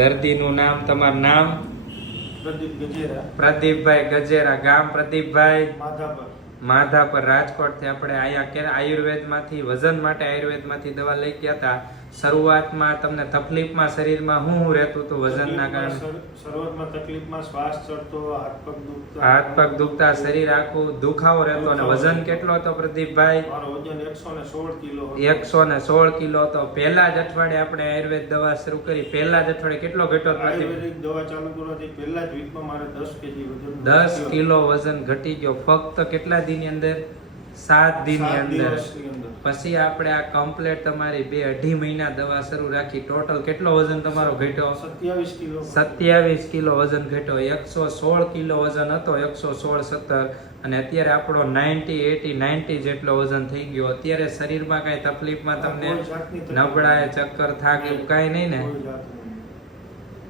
દર્દીનું નામ, તમારું નામ? પ્રદીપ ગજેરા. પ્રદીપભાઈ ગજેરા, ગામ પ્રદીપભાઈ? માધાપર. માધાપર, રાજકોટથી આપણે અહીંયા આયુર્વેદમાંથી, વજન માટે આયુર્વેદમાંથી દવા લઈ ગયા હતા. શરૂઆતમાં તમને તકલીફમાં શરીરમાં શું રહેતું હતું વજનના કારણે? શરૂઆતમાં તકલીફમાં શ્વાસ ચડતો, હાથ પગ દુખતા, શરીર આખું દુખાવો રહેતો. અને વજન કેટલો હતો પ્રદીપભાઈ? મારો વજન 116 કિલો હતો. 116 કિલો હતો. પહેલા જ અઠવાડિયે આપણે આયુર્વેદ દવા શરૂ કરી, પહેલા જ અઠવાડિયે કેટલો ઘટ્યો? આયુર્વેદિક દવા ચાલુ કરવાથી પહેલા જ વીકમાં મારે 10 કેજી વજન 10 કિલો વજન ઘટી ગયો ફક્ત કેટલા દિનની અંદર? 7 દિનની અંદર. પછી આપણે આ કમ્પ્લીટ તમારી 2-2.5 મહિના દવા શરૂ રાખી. ટોટલ કેટલો વજન તમારો ઘટ્યો? 27 કિલો. 27 કિલો વજન ઘટ્યો. 116 કિલો વજન હતો, 116, 17, અને અત્યારે આપણો 90 જેટલો વજન થઈ ગયો. અત્યારે શરીરમાં કઈ તકલીફમાં તમને નબળાય, ચક્કર, થાક એવું કઈ નહીં ને?